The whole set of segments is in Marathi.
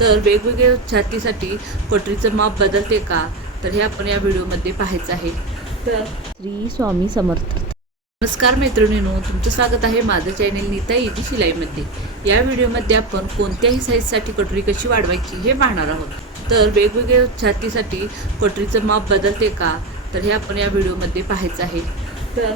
तर वेगवेगळ्या छातीसाठी पटरीचं माप बदलते का? तर हे आपण या व्हिडिओमध्ये पाहायचं आहे. तर श्री स्वामी समर्थ. नमस्कार मैत्रिणींनो तुमचं स्वागत आहे माझं चॅनेल नीता इजी शिलाईमध्ये. या व्हिडिओमध्ये आपण कोणत्याही साईजसाठी कटोरी कशी वाढवायची हे पाहणार आहोत. तर वेगवेगळ्या छातीसाठी पटरीचं माप बदलते का? तर हे आपण या व्हिडिओमध्ये पाहायचं आहे. तर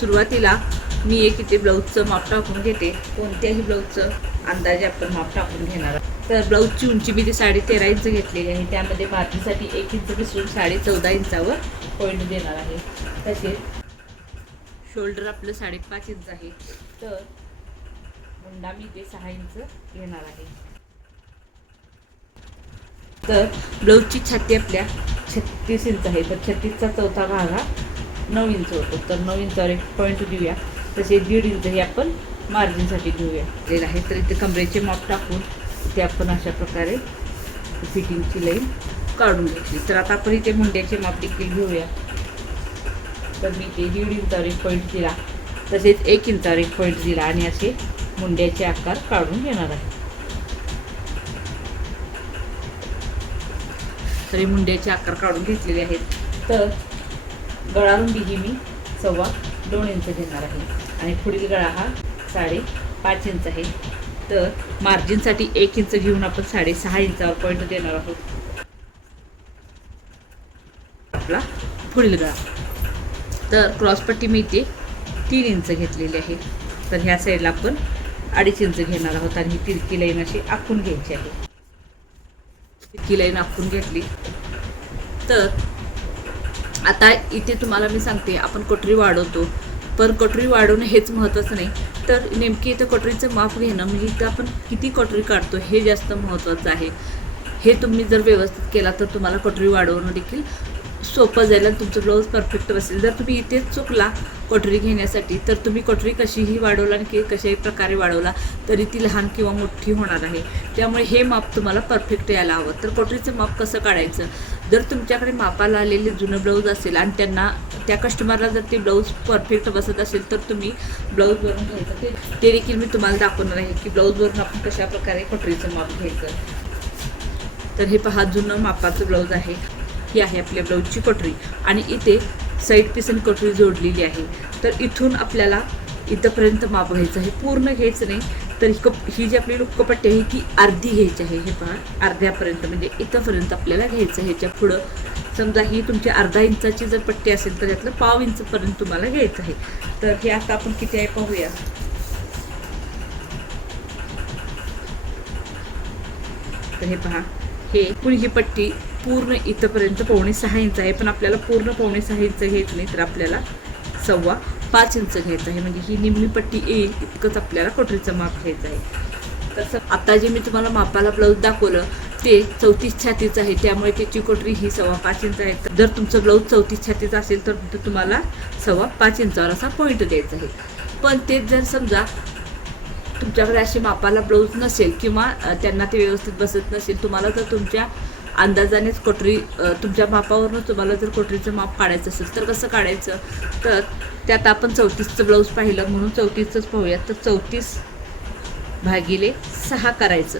सुरुवातीला मी एक इथे ब्लाऊजचं माप टाकून घेते. कोणत्याही ब्लाऊजचं अंदाजे आपण माप टाकून घेणार आहोत. तर ब्लाऊजची उंची मी ती साडे तेरा इंच घेतलेली आहे. त्यामध्ये मातीसाठी एक इंच मिसळून साडे चौदा इंचावर पॉईंट देणार आहे. तसेच शोल्डर आपलं साडेपाच इंच आहे. तर मुंडा मी ते सहा इंच घेणार आहे. तर ब्लाऊजची छाती आपल्या छत्तीस इंच आहे. तर छत्तीसचा चौथा भाग हा नऊ इंच होतो. तर नऊ इंचावर एक पॉईंट देऊया. तसे दीड इंच हे आपण मार्जिनसाठी घेऊया. दिलेलं आहे तर इथे कमरेचे माप टाकून ते आपण अशा प्रकारे फिटिंगची लाईन काढून घेतली. तर आता आपण इथे मुंड्याचे माप देखील घेऊया. तर मी ते दीड इंचावर एक पॉईंट दिला. तसेच एक इंचावर एक पॉईंट दिला आणि असे मुंड्याचे आकार काढून घेणार आहे. तरी मुंड्याचे आकार काढून घेतलेले आहेत. तर गळा रुंदी ही मी सव्वा दोन इंच घेणार आहे. आणि पुढील गळा हा साडे पाच इंच आहे. तर मार्जिनसाठी एक इंच घेऊन आपण साडेसहा इंचावर पॉईंट देणार आहोत. आपला पुढील गळा. तर क्रॉसपट्टी मी इथे तीन इंच घेतलेली आहे. तर ह्या साईडला आपण अडीच इंच घेणार आहोत आणि ही तिरकी लाईन अशी आखून घ्यायची आहे. तिरकी लाईन आखून घेतली. तर आता इथे तुम्हाला मी सांगते आपण कटोरी वाढवतो. पण कटोरी वाढवणं हेच महत्त्वाचं नाही. तर नेमकी इथं कटोरीचं माप घेणं म्हणजे इथं आपण किती कटोरी काढतो हे जास्त महत्त्वाचं आहे. हे तुम्ही जर व्यवस्थित केला तर तुम्हाला कटोरी वाढवणं देखील सोपं जाईल आणि तुमचं ब्लाऊज परफेक्ट बसेल जर तुम्ही इथेच चुकला कटोरी घेण्यासाठी तर तुम्ही कटोरी कशीही वाढवला आणि की कशाही प्रकारे वाढवला तरी ती लहान किंवा मोठी होणार आहे. त्यामुळे हे माप तुम्हाला परफेक्ट यायला हवं. तर कटोरीचं माप कसं काढायचं? जर तुमच्याकडे मापाला आलेले जुनं ब्लाऊज असेल आणि त्यांना त्या कस्टमरला जर ते ब्लाऊज परफेक्ट बसत असेल तर तुम्ही ब्लाऊजवरून घ्यायचं. ते देखील मी तुम्हाला दाखवणार आहे की ब्लाऊजवरून आपण कशा प्रकारे कटोरीचं माप घ्यायचं. तर हे पहा जुनं मापाचं ब्लाऊज आहे. ही आहे आपल्या ब्लाऊजची कटोरी. आणि इथे साईड पीस आणि कटोरी जोडलेली आहे. तर इथून आपल्याला इथंपर्यंत माप घ्यायचं आहे. पूर्ण घ्यायचं नाही तर ही कप ही जी आपली लुक्कपट्टी आहे ती अर्धी घ्यायची आहे. हे पहा अर्ध्यापर्यंत म्हणजे इथंपर्यंत आपल्याला घ्यायचं आहे. ह्याच्या पुढं समजा ही तुमची अर्धा इंचाची जर पट्टी असेल तर यातलं पाव इंचपर्यंत तुम्हाला घ्यायचं आहे. तर हे आता आपण किती आहे पाहूया. तर हे पहा हे पुढे ही पट्टी पूर्ण इथंपर्यंत पावणे सहा इंच आहे पण आपल्याला पूर्ण पावणे सहा इंच घ्यायचं नाही तर आपल्याला सव्वा पाच इंच घ्यायचं आहे. म्हणजे ही निम्मी पट्टी येईल इतकंच आपल्याला कटोरीचं माप घ्यायचं आहे. तसं आता जे मी तुम्हाला मापाला ब्लाऊज दाखवलं ते चौतीस छातीचं आहे. त्यामुळे त्याची कोटरी ही सव्वा पाच इंच आहे. जर तुमचं ब्लाऊज चौतीस छातीचं असेल तर तुम्हाला सव्वा पाच इंचावर असा पॉईंट द्यायचा आहे. पण तेच जर समजा तुमच्याकडे असे मापाला ब्लाऊज नसेल किंवा त्यांना ते व्यवस्थित बसत नसेल तुम्हाला जर तुमच्या अंदाजानेच कटोरी तुमच्या मापावरून तुम्हाला जर कटोरीचं माप काढायचं असेल तर कसं काढायचं? तर त्यात आपण चौतीसचं ब्लाऊज पाहिलं म्हणून चौतीसचंच पाहूयात. तर चौतीस भागिले सहा करायचं.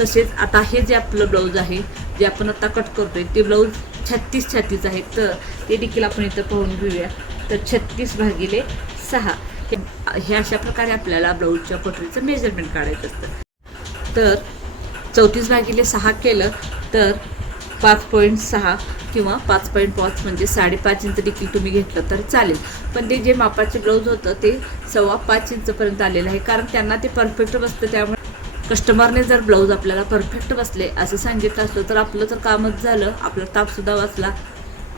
तसेच आता हे जे आपलं ब्लाऊज आहे जे आपण आता कट करतो आहे ते ब्लाऊज छत्तीस छत्तीस आहे. तर ते देखील आपण इथं पाहून घेऊया. तर छत्तीस भागिले सहा. हे हे अशा प्रकारे आपल्याला ब्लाऊजच्या कटोरीचं मेजरमेंट काढायचं असतं. तर चौतीस भागिले सहा केलं तर पाच पॉईंट सहा किंवा पाच पॉईंट पाच म्हणजे साडेपाच इंच देखील तुम्ही घेतलं तर चालेल. पण ते जे मापाचे ब्लाऊज होतं ते सव्वा पाच इंचपर्यंत आलेलं आहे. कारण त्यांना ते परफेक्ट बसतं त्यामुळे कस्टमरने जर ब्लाऊज आपल्याला परफेक्ट बसले असं सांगितलं असलं तर आपलं तर कामच झालं. आपला तापसुद्धा वाचला.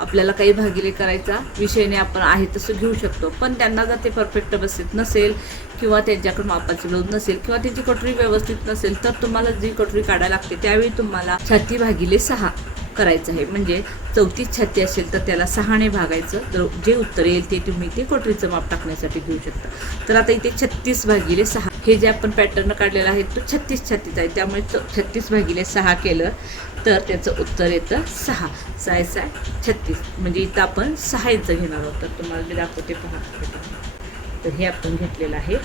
आपल्याला काही भागिले करायचा विषयने आपण आहे तसं घेऊ शकतो. पण त्यांना जर ते परफेक्ट बसत नसेल किंवा त्यांच्याकडे मापाची ब्लाऊज नसेल किंवा त्यांची कटोरी व्यवस्थित नसेल तर तुम्हाला जी कटोरी काढायला लागते त्यावेळी तुम्हाला छाती भागिले सहा. करायचं आहे. म्हणजे चौतीस छाती असेल तर त्याला सहाने भागायचं. तर जे उत्तर येईल ते तुम्ही ते कटोरीचं माप टाकण्यासाठी घेऊ शकता. तर आता इथे छत्तीस भागिले सहा. हे जे आपण पॅटर्न काढलेला आहे तो छत्तीस छातीचा आहे. त्यामुळे छत्तीस भागिले सहा केलं तर त्याचं उत्तर येतं सहा. साय साय छत्तीस. म्हणजे इथं आपण सहा इंच घेणार आहोत. तर तुम्हाला मी दाखवते पहा. तर हे आपण घेतलेलं आहे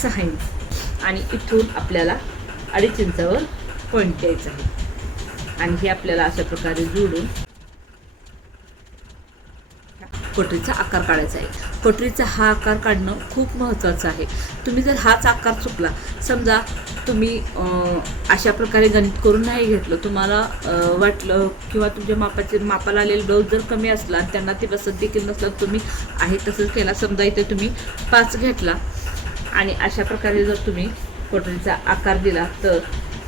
सहा इंच आणि इथून आपल्याला अडीच इंचावर पॉईंट द्यायचा आहे. आणि हे आपल्याला अशा प्रकारे जोडून कोटरीचा आकार काढायचा आहे. कोटरीचा हा आकार काढणं खूप महत्त्वाचं आहे. तुम्ही जर हाच आकार चुकला समजा तुम्ही अशा प्रकारे गणित करून नाही घेतलं तुम्हाला वाटलं किंवा तुमच्या मापाचे मापाला आलेलं ब्लाऊज जर कमी असला आणि त्यांना ते बसत देखील नसलं तर तुम्ही आहे तसंच केला. समजा इथे तुम्ही पाच घेतला आणि अशा प्रकारे जर तुम्ही कोटरीचा आकार दिला तर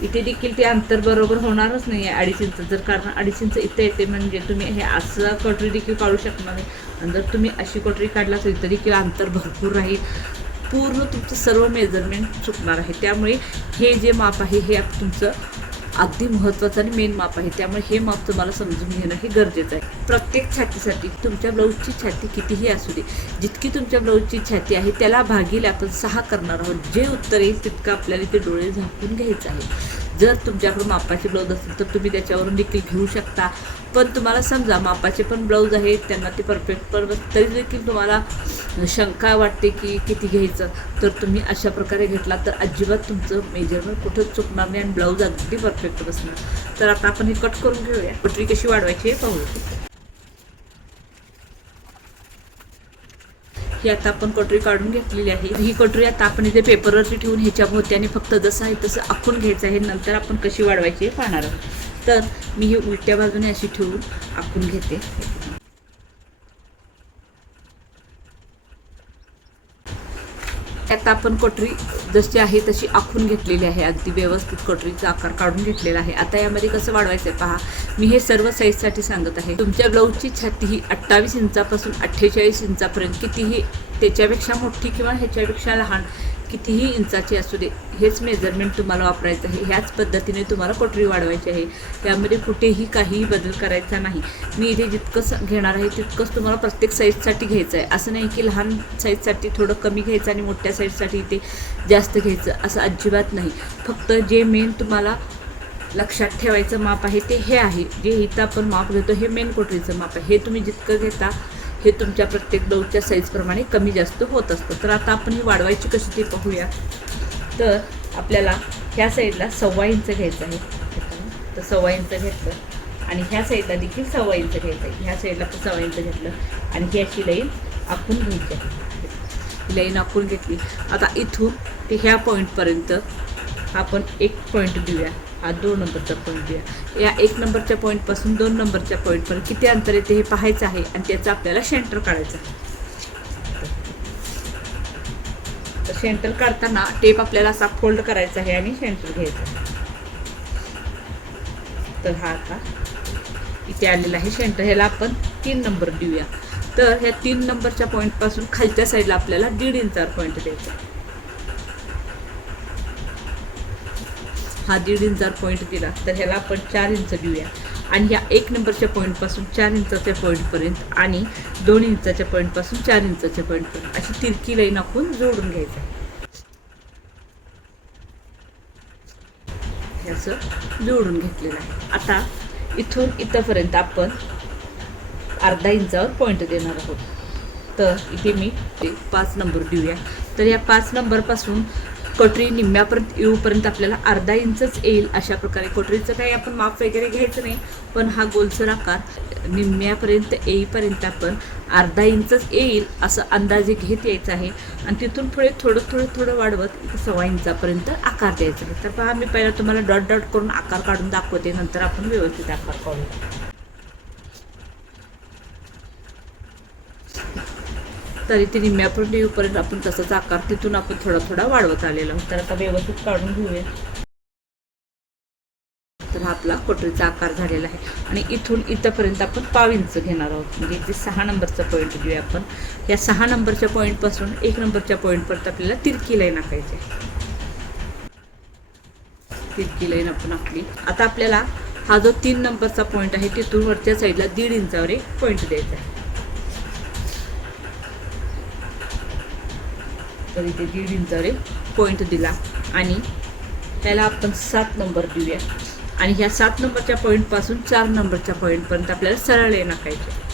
इथे देखील ते अंतर बरोबर होणारच नाही आहे अडीच इंच जर कारण अडीच इंच इथे येते म्हणजे तुम्ही हे असं कटोरी देखील काढू शकणार नाही. आणि जर तुम्ही अशी कटोरी काढला असेल तरी देखील अंतर भरपूर राहील. पूर्ण तुमचं सर्व मेजरमेंट चुकणार आहे. त्यामुळे हे जे माप आहे हे तुमचं अगदी महत्त्वाचं आणि मेन माप आहे. त्यामुळे हे माप तुम्हाला समजून घेणं हे गरजेचं आहे. प्रत्येक छातीसाठी तुमच्या ब्लाऊजची छाती कितीही असू दे जितकी तुमच्या ब्लाऊजची छाती आहे त्याला भागीले आपण सहा करणार आहोत. जे उत्तर येईल तितकं आपल्याला ते डोळे झाकून घ्यायचं आहे. जर तुमच्याकडे मापाचे ब्लाऊज असेल तर तुम्ही त्याच्यावरून देखील घेऊ शकता. पण तुम्हाला समजा मापाचे पण ब्लाऊज आहेत त्यांना ते परफेक्ट पण तरी देखील तुम्हाला शंका वाटते की किती घ्यायचं? तर तुम्ही अशा प्रकारे घेतला तर अजिबात तुमचं मेजरमेंट कुठंच चुकणार नाही आणि ब्लाऊज अगदी परफेक्ट बसणार. तर आता आपण हे कट करून घेऊया. कटरी कशी वाढवायची हे पाहूया. ही आता आपण कटोरी काढून घेतलेली आहे. ही कटोरी आता आपण इथे पेपरवरती ठेवून ह्याच्या भोवत्याने फक्त जसं आहे तसं आखून घ्यायचं आहे. नंतर आपण कशी वाढवायची हे पाहणार आहोत. तर मी ही उलट्या बाजूने अशी ठेवून आखून घेते. आता आपण कटोरी जशी आहे तशी आखून घेतलेली आहे. अगदी व्यवस्थित कटोरीचा आकार काढून घेतलेला आहे. आता यामध्ये कसं वाढवायचं आहे पहा. मी हे सर्व साईजसाठी सांगत आहे. तुमच्या ब्लाऊजची छाती ही अठ्ठावीस इंचापासून अठ्ठेचाळीस इंचापर्यंत कितीही त्याच्यापेक्षा मोठी किंवा ह्याच्यापेक्षा लहान कितीही इंचाची असू दे हेच मेजरमेंट तुम्हाला वापरायचं आहे. ह्याच पद्धतीने तुम्हाला कटोरी वाढवायची आहे. त्यामध्ये कुठेही काहीही बदल करायचा नाही. मी इथे जितकं स- घेणार आहे तितकंच तुम्हाला प्रत्येक साईजसाठी घ्यायचं आहे. असं नाही की लहान साईजसाठी थोडं कमी घ्यायचं आणि मोठ्या साईजसाठी इथे जास्त घ्यायचं असं अजिबात नाही. फक्त जे मेन तुम्हाला लक्षात ठेवायचं माप आहे ते हे आहे. जे इथं आपण माप घेतो हे मेन कोटरीचं माप आहे. हे तुम्ही जितकं घेता हे तुमच्या प्रत्येक ब्लाऊजच्या साईजप्रमाणे कमी जास्त होत असतं. तर आता आपण ही वाढवायची कशी ते पाहूया. तर आपल्याला ह्या साईडला सव्वा इंच घ्यायचं आहे. तर सव्वा इंच घेतलं. आणि ह्या साईडला देखील सव्वा इंच घ्यायचं आहे. ह्या साईडला पण सव्वा इंच घेतलं. आणि ही अशी लाईन आखून घ्यायची आहे. लाईन आखून घेतली. आता इथून ते ह्या पॉईंटपर्यंत आपण एक पॉईंट देऊया. हा दोन नंबरचा पॉईंट देऊया या एक नंबरच्या पॉईंटपासून दोन नंबरच्या पॉईंटपर्यंत किती अंतर येते हे पाहायचं आहे आणि त्याचं आपल्याला सेंटर काढायचं आहे. तर सेंटर काढताना टेप आपल्याला असा फोल्ड करायचा आहे आणि सेंटर घ्यायचं आहे. तर हा आता इथे आलेला आहे सेंटर ह्याला आपण तीन नंबर देऊया. तर ह्या तीन नंबरच्या पॉईंटपासून खालच्या साईडला आपल्याला दीड इंचावर पॉईंट द्यायचा हा दीड इंचावर पॉईंट दिला. तर ह्याला आपण चार इंच देऊया. आणि ह्या एक नंबरच्या पॉईंटपासून चार इंचाच्या पॉईंटपर्यंत आणि दोन इंचाच्या पॉईंटपासून चार इंचाच्या पॉईंटपर्यंत अशी तिरकी लाईन आपण जोडून घ्यायचं ह्याचं असं जोडून घेतलेलं आहे. आता इथून इथंपर्यंत आपण अर्धा इंचावर पॉईंट देणार आहोत. तर इथे मी ते पाच नंबर देऊया. तर या पाच नंबरपासून कटरी निम्म्यापर्यंत येऊपर्यंत आपल्याला अर्धा इंचच येईल अशा प्रकारे. कटरीचं काही आपण माप वगैरे घ्यायचं नाही पण हा गोलसर आकार निम्म्यापर्यंत येईपर्यंत आपण अर्धा इंचच येईल असं अंदाजे घेत यायचं आहे. आणि तिथून पुढे थोडं थोडं थोडं वाढवत सव्वा इंचापर्यंत आकार द्यायचा आहे. तर पहा मी पहिला तुम्हाला डॉट डॉट करून आकार काढून दाखवते. नंतर आपण व्यवस्थित आकार काढू तरी ते निम्म्यापर्यंत येऊपर्यंत आपण तसाच आकार तिथून आपण थोडा थोडा वाढवत आलेला आहोत. तर आता व्यवस्थित काढून घेऊया. तर हा आपला कोटरीचा आकार झालेला आहे. आणि इथून इथंपर्यंत आपण पाव इंच घेणार आहोत. म्हणजे इथे सहा नंबरचा पॉईंट घेऊया आपण. या सहा नंबरच्या पॉईंटपासून एक नंबरच्या पॉईंटपर्यंत आपल्याला तिरकी लाईन आखायची आहे. तिरकी लाईन आपण आखली. आता आपल्याला हा जो तीन नंबरचा पॉईंट आहे तिथून वरच्या साईडला दीड इंचावर एक पॉईंट द्यायचा आहे. तर इथे दीड इंचावर एक पॉईंट दिला. आणि त्याला आपण सात नंबर देऊया. आणि ह्या सात नंबरच्या पॉईंटपासून चार नंबरच्या पॉईंटपर्यंत आपल्याला सरळ लाईन आखायची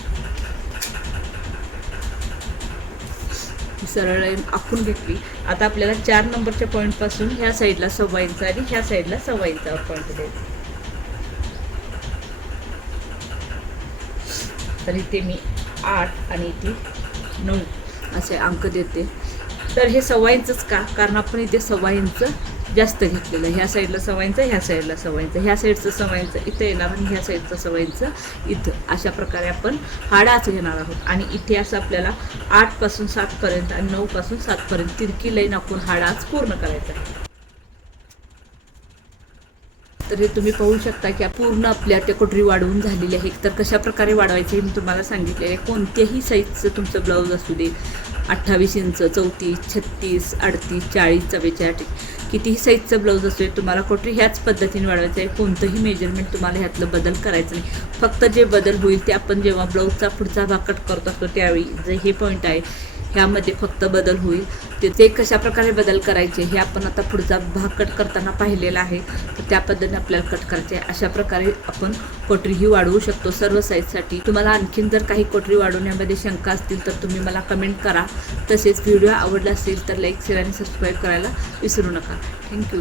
सरळ लाईन आखून घेतली. आता आपल्याला चार नंबरच्या पॉईंटपासून ह्या साईडला सव्वा इंच आणि ह्या साईडला सव्वा इंचावर पॉईंट द्यायचा तर इथे मी आठ आणि इथे नऊ असे अंक देते. तर हे सव्वा इंचच का? कारण आपण इथे सव्वा इंच जास्त घेतलेलं ह्या साईडला सव्वा इंच ह्या साईडला सव्वा इंच ह्या साईडचं सव्वा इंच इथं येणार आणि ह्या साईडचं सव्वा इंच इथं. अशा प्रकारे आपण हाडाच घेणार आहोत. आणि इथे असं आपल्याला आठपासून सातपर्यंत आणि नऊपासून सातपर्यंत तिरकी लाईन आपण हाडाच पूर्ण करायचा आहे. तर हे तुम्ही पाहू शकता की पूर्ण आपल्या त्या कोटरी वाढवून झालेली आहे. तर कशा प्रकारे वाढवायचे हे मी तुम्हाला सांगितले आहे. कोणत्याही साईजचं तुमचं ब्लाऊज असू दे अठ्ठावीस इंच चौतीस छत्तीस अडतीस चाळीस चव्वेचाळीस कितीही साईजचं ब्लाऊज असू तुम्हाला कोटरी ह्याच पद्धतीने वाढवायचं आहे? कोणतंही मेजरमेंट तुम्हाला ह्यातलं बदल करायचं नाही. फक्त जे बदल होईल ते आपण जेव्हा ब्लाऊजचा पुढचा भाग कट करत असतो त्यावेळी जे हे पॉईंट आहे ह्यामध्ये फक्त बदल होईल. ते ते कशा प्रकारे बदल करायचे हे आपण आता पुढचा भाग कट करताना पाहिलेला आहे. तर त्या पद्धतीने आपल्याला कट करायचे. आहे अशा प्रकारे आपण कोटरी ही वाढवू शकतो सर्व साईजसाठी तुम्हाला आणखीन जर काही कोटरी वाढवण्यामध्ये शंका असतील तर तुम्ही मला कमेंट करा. तसेच व्हिडिओ आवडला असेल तर लाईक शेअर आणि सबस्क्राईब करायला विसरू नका. थँक्यू